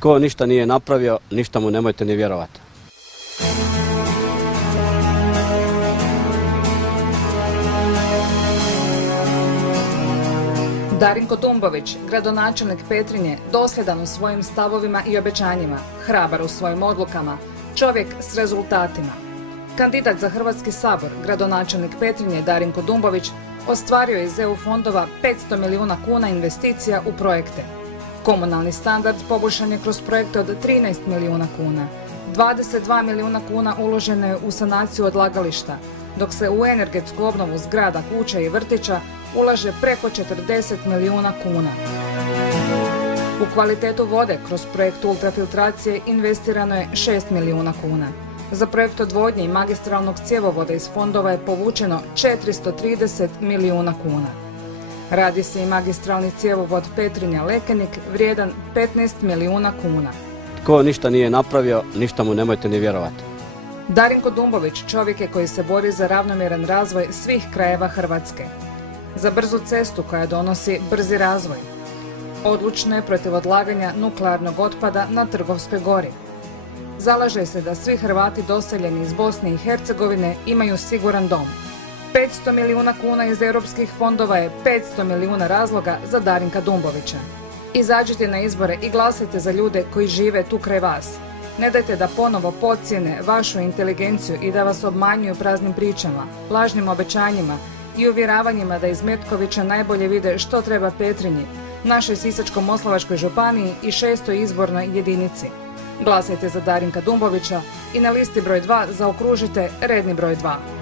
Tko ništa nije napravio, ništa mu nemojte ni vjerovati. Darinko Dumbović, gradonačelnik Petrinje, dosljedan u svojim stavovima i obećanjima, hrabar u svojim odlukama, čovjek s rezultatima. Kandidat za Hrvatski sabor, gradonačelnik Petrinje Darinko Dumbović, ostvario je iz EU fondova 500 milijuna kuna investicija u projekte. Komunalni standard poboljšan je kroz projekte od 13 milijuna kuna. 22 milijuna kuna uloženo je u sanaciju odlagališta, dok se u energetsku obnovu zgrada, kuća i vrtića ulaže preko 40 milijuna kuna. U kvalitetu vode kroz projekt ultrafiltracije investirano je 6 milijuna kuna. Za projekt odvodnje i magistralnog cjevovoda iz fondova je povučeno 430 milijuna kuna. Radi se i magistralni cjevovod Petrinja-Lekenik vrijedan 15 milijuna kuna. Tko ništa nije napravio, ništa mu nemojte ni vjerovati. Darinko Dumbović čovjek je koji se bori za ravnomjeran razvoj svih krajeva Hrvatske. Za brzu cestu koja donosi brzi razvoj. Odlučno je protiv odlaganja nuklearnog otpada na Trgovskoj gori. Zalaže se da svi Hrvati doseljeni iz Bosne i Hercegovine imaju siguran dom. 500 milijuna kuna iz europskih fondova je 500 milijuna razloga za Darinka Dumbovića. Izađite na izbore i glasajte za ljude koji žive tu kraj vas. Ne dajte da ponovo podcijene vašu inteligenciju i da vas obmanjuju praznim pričama, lažnim obećanjima i uvjeravanjima da iz Metkovića najbolje vide što treba Petrinji, našoj Sisačko-moslavačkoj županiji i 6. izbornoj jedinici. Glasajte za Darinka Dumbovića i na listi broj 2 zaokružite redni broj 2.